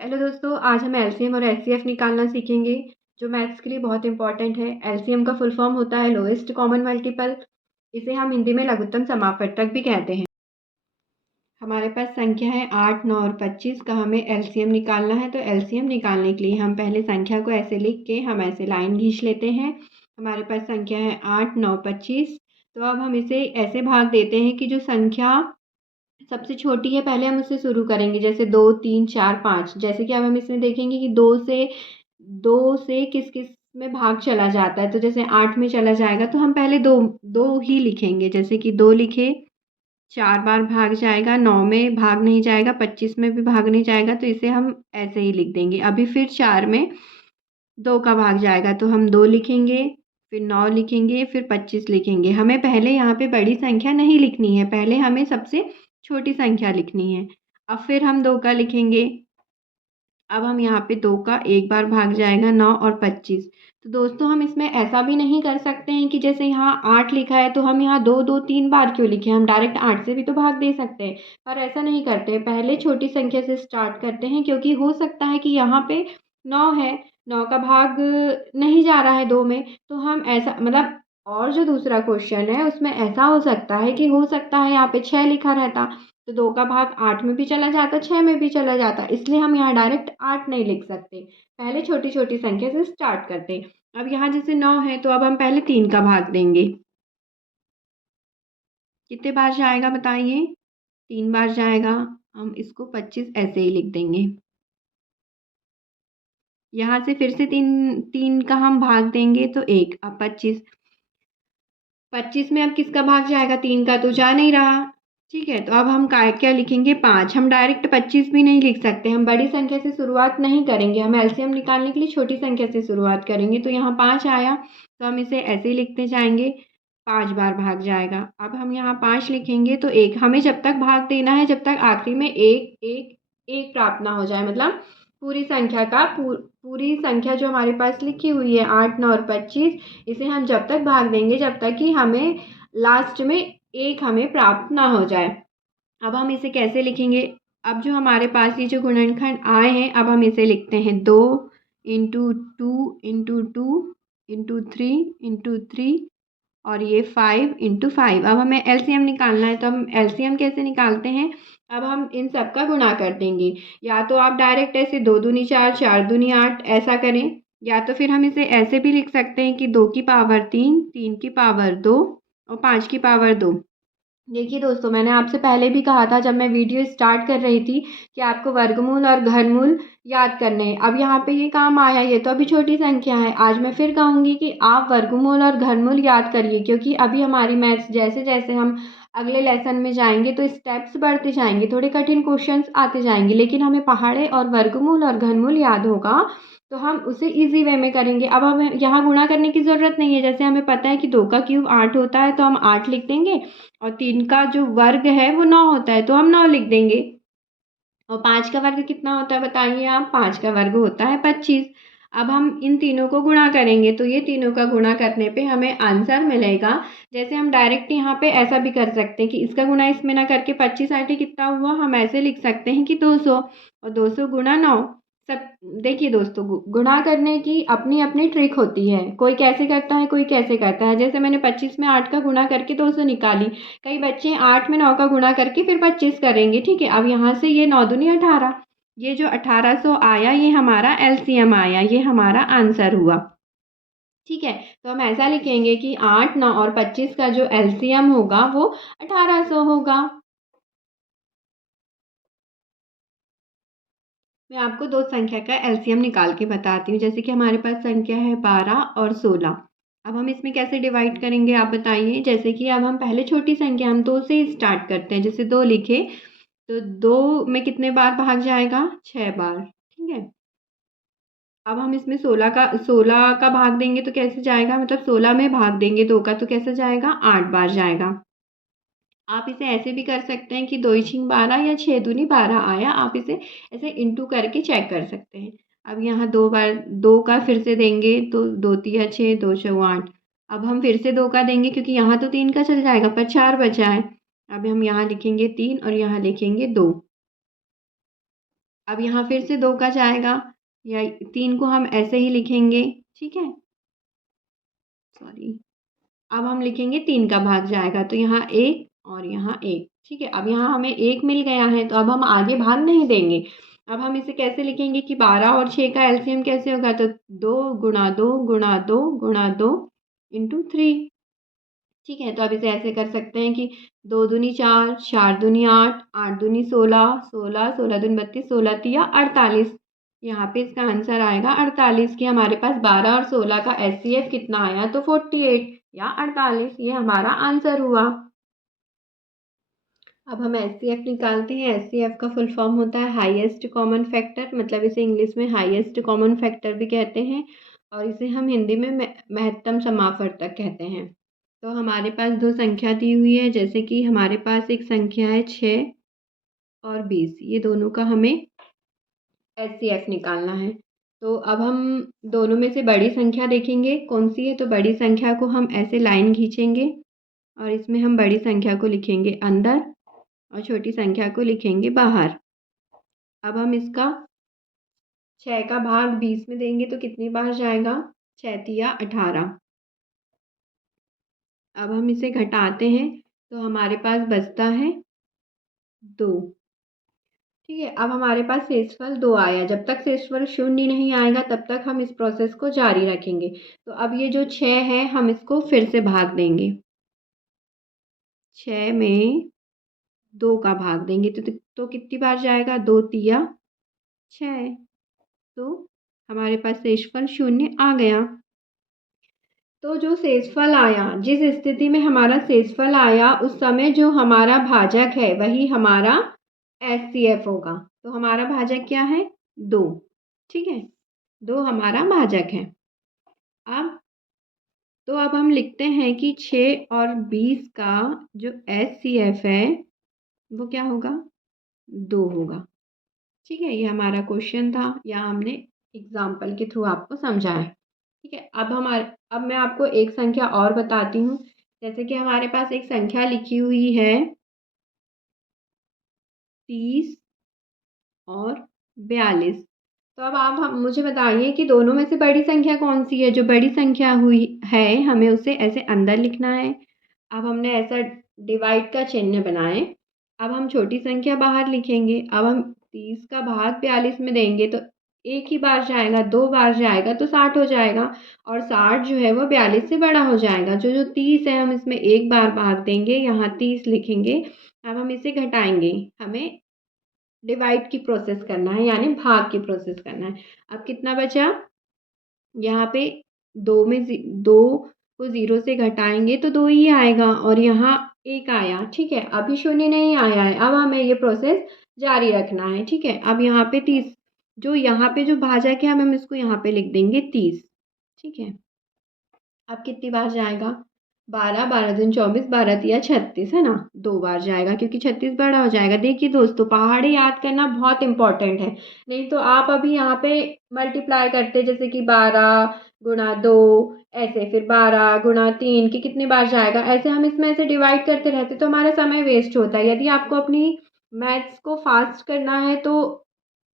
Hello दोस्तों, आज हम एलसीएम और एचसीएफ निकालना सीखेंगे जो मैथ्स के लिए बहुत इंपॉर्टेंट है। एलसीएम का फुल फॉर्म होता है लोएस्ट कॉमन मल्टीपल। इसे हम हिंदी में लघुत्तम समापवर्तक भी कहते हैं। हमारे पास संख्या है 8, 9 और 25 का। हमें एलसीएम निकालना है, तो एलसीएम निकालने के लिए हम पहले संख्या को ऐसे लिख के हम ऐसे लाइन खींच लेते हैं। हमारे पास संख्या है 8, 9, 25। तो अब हम इसे ऐसे भाग देते हैं कि जो संख्या सबसे छोटी है पहले हम उससे शुरू करेंगे, जैसे 2, 3, 4, 5। जैसे कि अब हम इसमें देखेंगे कि दो से किस किस में भाग चला जाता है। तो जैसे 8 में चला जाएगा तो हम पहले दो दो ही लिखेंगे, जैसे कि 2 लिखे, 4 बार भाग जाएगा, 9 में भाग नहीं जाएगा, 25 में भी भाग नहीं जाएगा, तो इसे हम ऐसे ही लिख देंगे। अभी फिर 4 में 2 का भाग जाएगा तो हम 2 लिखेंगे, फिर 9 लिखेंगे, फिर 25 लिखेंगे। हमें पहले यहाँ पे बड़ी संख्या नहीं लिखनी है, पहले हमें सबसे छोटी संख्या लिखनी है। अब फिर हम 2 का लिखेंगे। अब हम यहाँ पे 2 का एक बार भाग जाएगा, 9 और 25। तो दोस्तों हम इसमें ऐसा भी नहीं कर सकते हैं कि जैसे यहाँ 8 लिखा है तो हम यहाँ 2 2 3 बार क्यों लिखें, हम डायरेक्ट 8 से भी तो भाग दे सकते हैं। पर ऐसा नहीं करते, पहले छोटी संख्या से स्टार्ट करते हैं, क्योंकि हो सकता है कि यहाँ पे 9 है, 9 का भाग नहीं जा रहा है 2 में। तो हम ऐसा मतलब, और जो दूसरा क्वेश्चन है उसमें ऐसा हो सकता है कि हो सकता है यहाँ पे 6 लिखा रहता, तो 2 का भाग 8 में भी चला जाता, 6 में भी चला जाता। इसलिए हम यहाँ डायरेक्ट 8 नहीं लिख सकते, पहले छोटी छोटी संख्या से स्टार्ट करते हैं। अब यहाँ जैसे 9 है तो अब हम पहले 3 का भाग देंगे। कितने बार जाएगा बताइए? 3 बार जाएगा। हम इसको 25 ऐसे ही लिख देंगे। यहाँ से फिर से 3 का हम भाग देंगे तो 1। अब 25, 25 में अब किसका भाग जाएगा? 3 का तो जा नहीं रहा। ठीक है, तो अब हम क्या लिखेंगे? 5। हम डायरेक्ट 25 भी नहीं लिख सकते, हम बड़ी संख्या से शुरुआत नहीं करेंगे, हम एलसीएम निकालने के लिए छोटी संख्या से शुरुआत करेंगे। तो यहाँ 5 आया तो हम इसे ऐसे ही लिखते जाएंगे, 5 बार भाग जाएगा। अब हम यहाँ 5 लिखेंगे तो 1। हमें जब तक भाग देना है जब तक आखिरी में एक एक एक प्राप्त ना हो जाए, मतलब पूरी संख्या का पूरी संख्या जो हमारे पास लिखी हुई है 8, 9 और 25, इसे हम जब तक भाग देंगे जब तक कि हमें लास्ट में एक हमें प्राप्त ना हो जाए। अब हम इसे कैसे लिखेंगे? अब जो हमारे पास ये जो गुणनखंड आए हैं, अब हम इसे लिखते हैं 2 इंटू 2 इंटू 2 इंटू 3 इंटू 3 और ये 5 इंटू 5। अब हमें एलसीएम निकालना है, तो हम एलसीएम कैसे निकालते हैं? अब हम इन सब का गुणा कर देंगे। या तो आप डायरेक्ट ऐसे 2 दूनी 4, 4 दूनी 8 ऐसा करें, या तो फिर हम इसे ऐसे भी लिख सकते हैं कि 2 की पावर 3, 3 की पावर 2 और 5 की पावर 2। देखिए दोस्तों, मैंने आपसे पहले भी कहा था जब मैं वीडियो स्टार्ट कर रही थी कि आपको वर्गमूल और घनमूल याद करने हैं। अब यहाँ पे ये काम आया, ये तो अभी छोटी संख्या है। आज मैं फिर कहूँगी कि आप वर्गमूल और घनमूल याद करिए, क्योंकि अभी हमारी मैथ्स जैसे जैसे हम अगले लेसन में जाएंगे तो स्टेप्स बढ़ते जाएंगे, थोड़े कठिन क्वेश्चंस आते जाएंगे, लेकिन हमें पहाड़े और वर्गमूल और घनमूल याद होगा तो हम उसे इजी वे में करेंगे। अब हमें यहाँ गुणा करने की ज़रूरत नहीं है, जैसे हमें पता है कि 2 का क्यूब 8 होता है तो हम 8 लिख देंगे, और 3 का जो वर्ग है वो 9 होता है तो हम 9 लिख देंगे। और 5 का वर्ग कितना होता है बताइए आप? 5 का वर्ग होता है 25। अब हम इन तीनों को गुणा करेंगे तो ये तीनों का गुणा करने पे हमें आंसर मिलेगा। जैसे हम डायरेक्ट यहाँ पे ऐसा भी कर सकते हैं कि इसका गुणा इसमें ना करके 25 आटे कितना हुआ, हम ऐसे लिख सकते हैं कि 200, और 200 गुणा 9। सब देखिए दोस्तों, गुणा करने की अपनी अपनी ट्रिक होती है, कोई कैसे करता है कोई कैसे करता है। जैसे मैंने 25 में 8 का गुणा करके 200 निकाली, कई बच्चे 8 में 9 का गुणा करके फिर 25 करेंगे। ठीक है, अब यहाँ से ये 9 दूनी 18, ये जो 1800 आया ये हमारा एलसीएम आया, ये हमारा आंसर हुआ। ठीक है, तो हम ऐसा लिखेंगे कि 8, 9 और 25 का जो एलसीएम होगा वो 1800 होगा। मैं आपको दो संख्या का एलसीएम निकाल के बताती हूँ। जैसे कि हमारे पास संख्या है 12 और 16। अब हम इसमें कैसे डिवाइड करेंगे आप बताइए? जैसे कि अब हम पहले छोटी संख्या हम 2 से ही स्टार्ट करते हैं, जैसे 2 लिखे तो 2 में कितने बार भाग जाएगा? 6 बार। ठीक है, अब हम इसमें 16 का भाग देंगे तो कैसे जाएगा? मतलब 16 में भाग देंगे 2 का तो कैसे जाएगा? 8 बार जाएगा। आप इसे ऐसे भी कर सकते हैं कि 2 छीं 12 या 6 दूनी 12 आया, आप इसे ऐसे इंटू करके चेक कर सकते हैं। अब यहाँ 2 बार 2 का फिर से देंगे तो 2 तिया 6, 2 चौक 8। अब हम फिर से 2 का देंगे क्योंकि यहाँ तो 3 का चल जाएगा पर 4 बचा है। अब हम यहाँ लिखेंगे 3 और यहाँ लिखेंगे 2। अब यहाँ फिर से 2 का जाएगा, या 3 को हम ऐसे ही लिखेंगे, ठीक है, सॉरी। अब हम लिखेंगे 3 का भाग जाएगा, तो यहाँ 1 और यहाँ 1, ठीक है। अब यहाँ हमें 1 मिल गया है, तो अब हम आगे भाग नहीं देंगे। अब हम इसे कैसे लिखेंगे कि 12 और 6 का एलसीएम कैसे होगा, तो 2 गुणा 2 गुणा 2 गुणा 2 इंटू 3, ठीक है। तो अब इसे ऐसे कर सकते हैं कि 2 दूनी 4, 4 दूनी 8, 8 दूनी 16, 16, 16 दूनी 32, 16 तिया 48। यहाँ पे इसका आंसर आएगा 48, कि हमारे पास 12 और 16 का एचसीएफ कितना आया, तो 48 या 48, ये हमारा आंसर हुआ। अब हम एचसीएफ निकालते हैं। एचसीएफ का फुल फॉर्म होता है हाईएस्ट कॉमन फैक्टर, मतलब इसे इंग्लिश में हाईएस्ट कॉमन फैक्टर भी कहते हैं, और इसे हम हिंदी में महत्तम समापवर्तक कहते हैं। तो हमारे पास दो संख्या दी हुई है, जैसे कि हमारे पास एक संख्या है 6 और 20, ये दोनों का हमें एचसीएफ निकालना है। तो अब हम दोनों में से बड़ी संख्या देखेंगे कौन सी है, तो बड़ी संख्या को हम ऐसे लाइन खींचेंगे और इसमें हम बड़ी संख्या को लिखेंगे अंदर और छोटी संख्या को लिखेंगे बाहर। अब हम इसका 6 का भाग 20 में देंगे तो कितनी बार जाएगा, 6 तिया 18। अब हम इसे घटाते हैं तो हमारे पास बचता है 2, ठीक है। अब हमारे पास शेषफल 2 आया, जब तक शेषफल 0 नहीं आएगा तब तक हम इस प्रोसेस को जारी रखेंगे। तो अब ये जो 6 है हम इसको फिर से भाग देंगे, 6 में 2 का भाग देंगे तो कितनी बार जाएगा, 2 तिया 6, तो हमारे पास शेषफल 0 आ गया। तो जो शेषफल आया, जिस स्थिति में हमारा शेषफल आया उस समय जो हमारा भाजक है वही हमारा एचसीएफ होगा। तो हमारा भाजक क्या है, 2, ठीक है, 2 हमारा भाजक है। अब हम लिखते हैं कि 6 और 20 का जो एचसीएफ है वो क्या होगा, 2 होगा, ठीक है। ये हमारा क्वेश्चन था, या हमने एग्जाम्पल के थ्रू आपको समझाया, ठीक है। अब मैं आपको एक संख्या और बताती हूँ, जैसे कि हमारे पास एक संख्या लिखी हुई है 30 और 42। तो अब आप मुझे बताइए कि दोनों में से बड़ी संख्या कौन सी है। जो बड़ी संख्या हुई है हमें उसे ऐसे अंदर लिखना है। अब हमने ऐसा डिवाइड का चिन्ह बनाए। अब हम छोटी संख्या बाहर लिखेंगे। अब हम 30 का भाग 42 में देंगे तो एक ही बार जाएगा, 2 बार जाएगा तो 60 हो जाएगा, और 60 जो है वो 42 से बड़ा हो जाएगा। जो 30 है हम इसमें एक बार भाग देंगे, यहाँ 30 लिखेंगे। अब हम इसे घटाएंगे, हमें डिवाइड की प्रोसेस करना है, यानी भाग की प्रोसेस करना है। अब कितना बचा, यहाँ पे 2 को 0 से घटाएंगे तो 2 ही आएगा, और यहाँ 1 आया, ठीक है। अभी 0 नहीं आया है, अब हमें ये प्रोसेस जारी रखना है, ठीक है। अब यहाँ पे 30, जो यहाँ पे जो भाजक है हम इसको यहाँ पे लिख देंगे 30, ठीक है। अब कितनी बार जाएगा, 12, 12 दूनी 24, 12 तिया 36, है ना, 2 बार जाएगा क्योंकि 36 बड़ा हो जाएगा। देखिए दोस्तों, पहाड़ी याद करना बहुत इंपॉर्टेंट है, नहीं तो आप अभी यहाँ पे मल्टीप्लाई करते जैसे कि 12 गुणा 2, ऐसे फिर 12 गुणा 3 कि कितने बार जाएगा, ऐसे हम इसमें ऐसे डिवाइड करते रहते तो हमारा समय वेस्ट होता है। यदि आपको अपनी मैथ्स को फास्ट करना है तो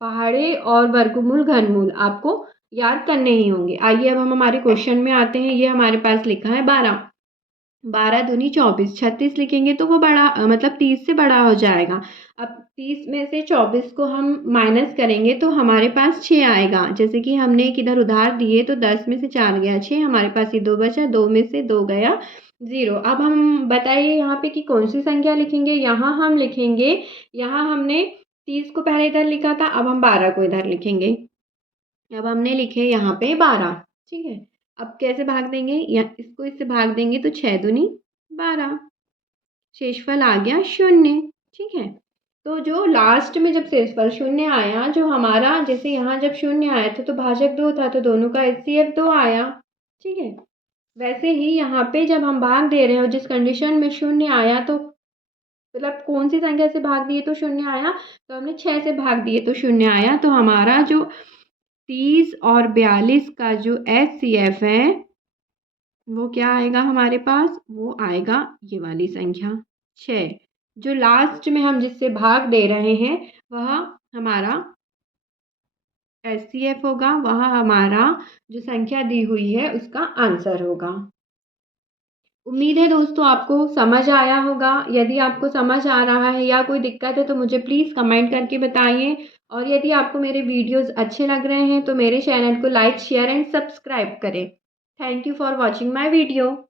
पहाड़े और वर्गमूल घनमूल आपको याद करने ही होंगे। आइए अब हम हमारे क्वेश्चन में आते हैं। ये हमारे पास लिखा है 12, 12 दूनी 24, 36 लिखेंगे तो वो बड़ा मतलब 30 से बड़ा हो जाएगा। अब 30 में से 24 को हम माइनस करेंगे तो हमारे पास 6 आएगा। जैसे कि हमने एक इधर उधार दिए तो 10 में से 4 गया 6, हमारे पास ये 2 बचा, 2 में से 2 गया 0। अब हम बताइए यहाँ पे कि कौन सी संख्या लिखेंगे। यहाँ हम लिखेंगे, यहाँ हमने 30 को पहले इधर लिखा था, अब हम 12 को इधर लिखेंगे। अब हमने लिखे यहाँ पे 12, ठीक है। अब कैसे भाग देंगे, या इसको इससे भाग देंगे तो 6 दूनी 12, शेषफल आ गया 0, ठीक है। तो जो लास्ट में जब शेषफल 0 आया, जो हमारा जैसे यहाँ जब 0 आया था तो भाजक 2 था तो दोनों का एचसीएफ 2 आया, ठीक है। वैसे ही यहाँ पे जब हम भाग दे रहे हो जिस कंडीशन में 0 आया तो मतलब कौन सी संख्या से भाग दिए तो 0 आया, तो हमने 6 से भाग दिए तो 0 आया। तो हमारा जो 30 और 42 का जो एचसीएफ है वो क्या आएगा हमारे पास, वो आएगा ये वाली संख्या 6। जो लास्ट में हम जिससे भाग दे रहे हैं वह हमारा HCF होगा वह हमारा जो संख्या दी हुई है उसका आंसर होगा। उम्मीद है दोस्तों आपको समझ आया होगा। यदि आपको समझ आ रहा है या कोई दिक्कत है तो मुझे प्लीज़ कमेंट करके बताइए। और यदि आपको मेरे वीडियोज़ अच्छे लग रहे हैं तो मेरे चैनल को लाइक शेयर एंड सब्सक्राइब करें। Thank you for watching my video.